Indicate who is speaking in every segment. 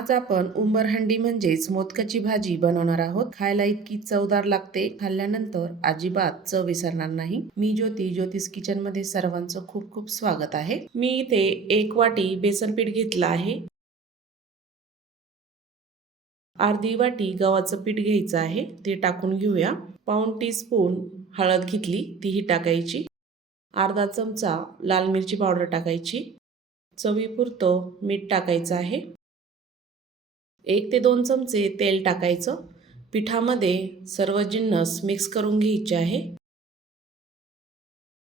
Speaker 1: आज आपण उंबरहंडी म्हणजेच मोदकाची भाजी बनवणार आहोत. खायला इतकी चवदार लागते. खाल्ल्यानंतर अजिबात चव विसरणार नाही. मी ज्योती ज्योतिष किचनमध्ये सर्वांचं खूप खूप स्वागत आहे. मी इथे एक वाटी बेसन पीठ घेतलं आहे. अर्धी वाटी गव्हाचं पीठ घ्यायचं आहे. ते टाकून घेऊया. पाऊण टी स्पून हळद घेतली. तीही टाकायची. अर्धा चमचा लाल मिरची पावडर टाकायची. चवीपुरतं मीठ टाकायचं आहे. एक ते दोन चमचे तेल टाकायचं. पिठामध्ये सर्व जिन्नस मिक्स करून घ्यायचे आहे.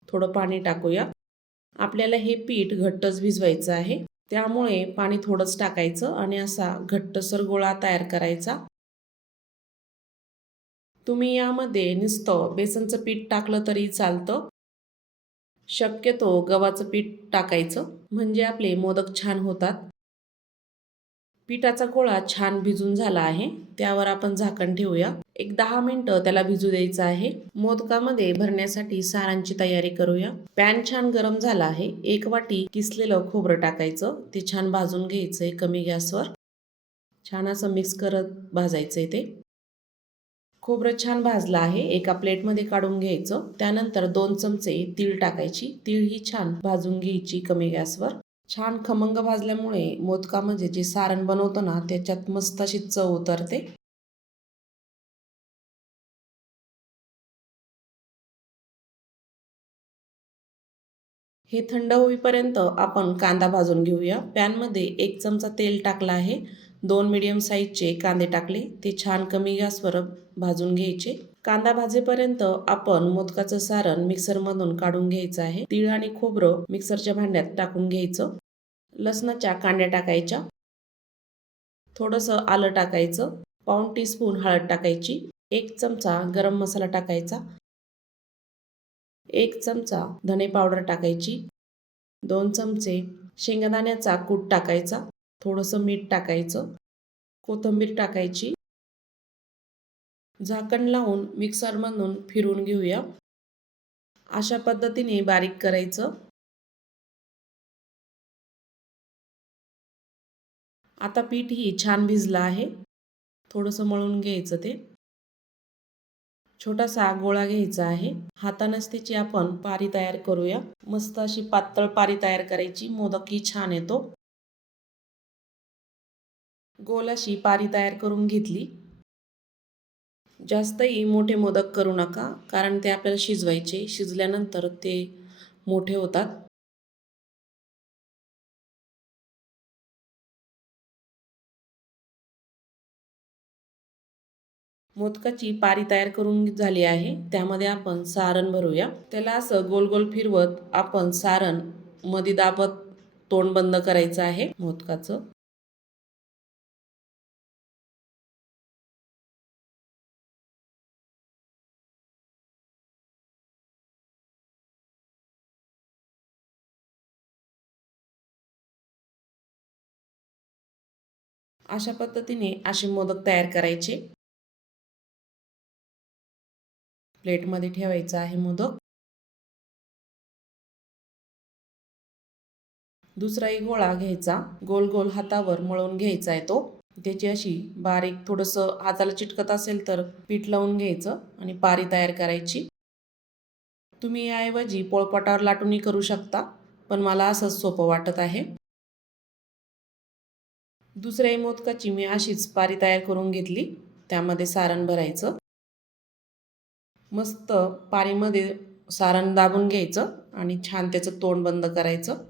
Speaker 1: थोडं पाणी टाकूया. आपल्याला हे पीठ घट्टच भिजवायचं आहे. त्यामुळे पाणी थोडंच टाकायचं आणि असा घट्टसर गोळा तयार करायचा. तुम्ही यामध्ये नुसतं बेसनचं पीठ टाकलं तरी चालतं. शक्यतो गव्हाचं पीठ टाकायचं. म्हणजे आपले मोदक छान होतात. पिठाचा गोळा छान भिजून झाला आहे. त्यावर आपण झाकण ठेवूया. एक दहा मिनिटं त्याला भिजू द्यायचं आहे. मोदकामध्ये भरण्यासाठी सारांची तयारी करूया. पॅन छान गरम झाला आहे. एक वाटी किसलेलं खोबरं टाकायचं. ते छान भाजून घ्यायचंय कमी गॅसवर. छान असं मिक्स करत भाजायचंय ते. खोबरं छान भाजलं आहे. एका प्लेटमध्ये काढून घ्यायचं. त्यानंतर दोन चमचे तीळ टाकायची. तीळ ही छान भाजून घ्यायची कमी गॅसवर. छान खमंग भाजल्यामुळे मोदकामध्ये म्हणजे जे सारण बनवतो ना त्याच्यात मस्त अशी चव उतरते. हे थंड होईपर्यंत आपण कांदा भाजून घेऊया. पॅनमध्ये एक चमचा तेल टाकला आहे. दोन मिडियम साईजचे कांदे टाकले. ते छान कमी गॅसवर भाजून घ्यायचे. कांदा भाजेपर्यंत आपण मोदकाचं सारण मिक्सरमधून काढून घ्यायचं आहे. तीळ आणि खोबरं मिक्सरच्या भांड्यात टाकून घ्यायचं. लसणाच्या कांड्या टाकायच्या. थोडंसं आलं टाकायचं. पाऊण टीस्पून हळद टाकायची. एक चमचा गरम मसाला टाकायचा. एक चमचा धने पावडर टाकायची. दोन चमचे शेंगदाण्याचा कूट टाकायचा. थोडंसं मीठ टाकायचं. कोथिंबीर टाकायची. झाकण लावून मिक्सरमधून फिरून घेऊया. अशा पद्धतीने बारीक करायचं. आता पीठ ही छान भिजलं आहे. थोडंसं मळून घ्यायचं ते. छोटासा गोळा घ्यायचा आहे. हातानंच त्याची आपण पारी तयार करूया. मस्त अशी पातळ पारी तयार करायची. मोदक ही छान येतो. गोल अशी पारी तयार करून घेतली. जास्तही मोठे मोदक करू नका कारण ते आपल्याला शिजवायचे. शिजल्यानंतर ते मोठे होतात. मोदकाची पारी तयार करून झाली आहे. त्यामध्ये आपण सारण भरूया. त्याला असं गोल गोल फिरवत आपण सारण मधी दाबत तोंड बंद करायचं आहे मोदकाचं. अशा पद्धतीने असे मोदक तयार करायचे. प्लेटमध्ये ठेवायचा आहे मोदक. दुसराही गोळा घ्यायचा. गोल गोल हातावर मळून घ्यायचा आहे तो. त्याची अशी बारीक थोडंसं हाताला चिटकत असेल तर पीठ लावून घ्यायचं आणि पारी तयार करायची. तुम्ही याऐवजी पोळपाटावर लाटूनही करू शकता पण मला असंच सोपं वाटत आहे. दुसऱ्याही मोदकाची मी अशीच पारी तयार करून घेतली. त्यामध्ये सारण भरायचं. मस्त पाणीमध्ये सारण दाबून घ्यायचं आणि छान त्याचं तोंड बंद करायचं.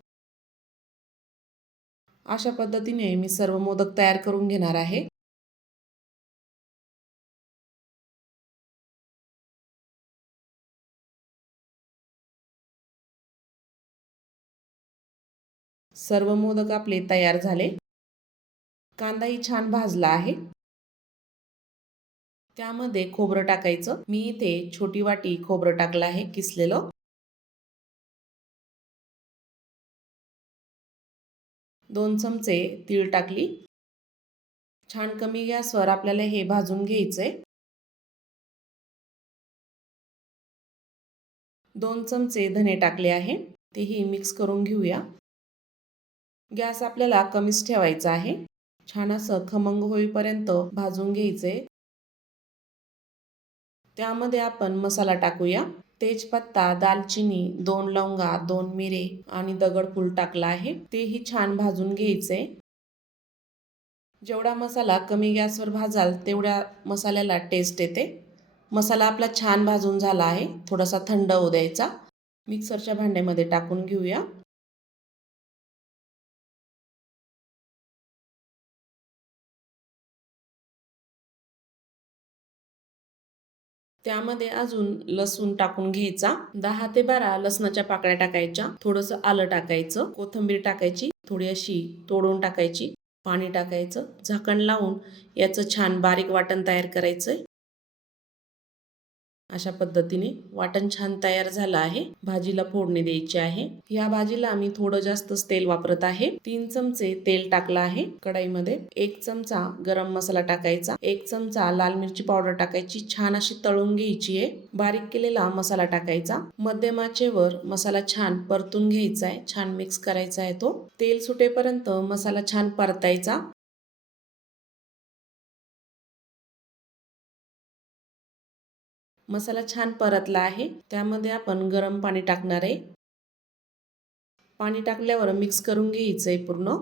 Speaker 1: अशा पद्धतीने मी सर्व मोदक तयार करून घेणार आहे. सर्व मोदक आपले तयार झाले. कांदाही छान भाजला आहे. त्यामध्ये खोबरं टाकायचं. मी इथे छोटी वाटी खोबरं टाकलं आहे किसलेलं. दोन चमचे तीळ टाकली. छान कमी गॅसवर आपल्याला हे भाजून घ्यायचंय. दोन चमचे धने टाकले आहे तेही मिक्स करून घेऊया. गॅस आपल्याला कमीच ठेवायचा आहे. छान असं खमंग होईपर्यंत भाजून घ्यायचे त्यामध्ये आपण मसाला टाकूया. तेजपत्ता दालचिनी दोन लवंगा दोन मिरे आणि दगडफूल टाकला आहे. तेही छान भाजून घ्यायचे. जेवढा मसाला कमी गॅसवर भाजाल तेवढ्या मसाल्याला टेस्ट येते. मसाला आपला छान भाजून झाला आहे. थोडासा थंड होऊ द्यायचा. मिक्सरच्या भांड्यामध्ये टाकून घेऊया. त्यामध्ये अजून लसूण टाकून घ्यायचा. दहा ते बारा लसणाच्या पाकळ्या टाकायच्या. थोडंसं आलं टाकायचं. कोथिंबीर टाकायची. थोडी अशी तोडून टाकायची. पाणी टाकायचं. झाकण लावून याचं छान बारीक वाटण तयार करायचं अशा पद्धतीने वाटण छान तयार झालं आहे. भाजीला फोडणी द्यायची आहे. या भाजीला मी थोडं जास्तच तेल वापरत आहे. तीन चमचे तेल टाकलं आहे. कढाईमध्ये एक चमचा गरम मसाला टाकायचा. एक चमचा लाल मिरची पावडर टाकायची. छान अशी तळून घ्यायची आहे. बारीक केलेला मसाला टाकायचा. मध्यमाचेवर मसाला छान परतून घ्यायचा आहे. छान मिक्स करायचा आहे तो. तेल सुटेपर्यंत मसाला छान परतायचा. मसाला छान परतला आहे. त्यामध्ये आपण गरम पाणी टाकणार आहे. पाणी टाकल्यावर मिक्स करून घ्यायचं आहे पूर्ण.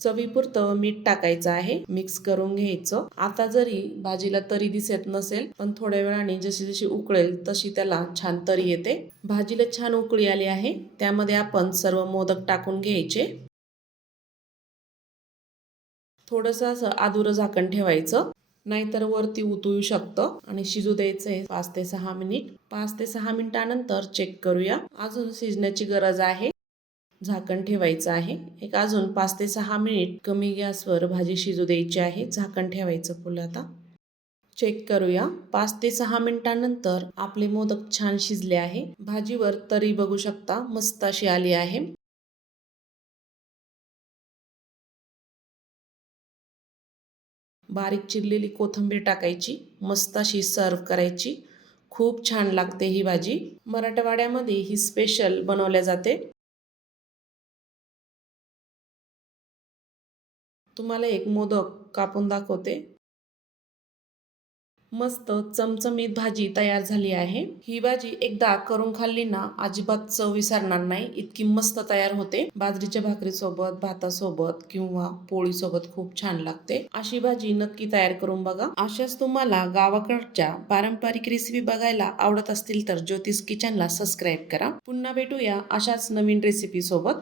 Speaker 1: चवीपुरतं मीठ टाकायचं आहे. मिक्स करून घ्यायचं. आता जरी भाजीला तरी दिसत नसेल पण थोड्या वेळाने जशी जशी उकळेल तशी त्याला छान तरी येते. भाजीला छान उकळी आली आहे. त्यामध्ये आपण सर्व मोदक टाकून घ्यायचे. थोडंसं असं आदुरं झाकण ठेवायचं. नाहीतर वरती उतळू शकतं. आणि शिजू द्यायचंय पाच ते सहा मिनिट. पाच ते सहा मिनिटानंतर चेक करूया. अजून शिजण्याची गरज आहे. झाकण ठेवायचं आहे. एक अजून पाच ते सहा मिनिट कमी गॅसवर भाजी शिजू द्यायची आहे. झाकण ठेवायचं फुलं आता. चेक करूया. पाच ते सहा मिनिटांनंतर आपले मोदक छान शिजले आहे. भाजीवर तरी बघू शकता मस्त अशी आली आहे. बारीक चिरलेली कोथिंबीर टाकायची. मस्त अशी सर्व करायची. खूप छान लागते ही भाजी. मराठवाड्यामध्ये ही स्पेशल बनवल्या जाते. तुम्हाला एक मोदक कापून दाखवते. मस्त चमचमीत भाजी तयार झाली आहे. ही भाजी एकदा करून खाल्ली ना अजिबात चव विसरणार नाही. इतकी मस्त तयार होते. बाजरीच्या भाकरीसोबत भातासोबत किंवा पोळीसोबत खूप छान लागते. अशी भाजी नक्की तयार करून बघा. अशाच तुम्हाला गावाकडच्या पारंपरिक रेसिपी बघायला आवडत असतील तर ज्योतिष किचनला सबस्क्राईब करा. पुन्हा भेटूया अशाच नवीन रेसिपी सोबत.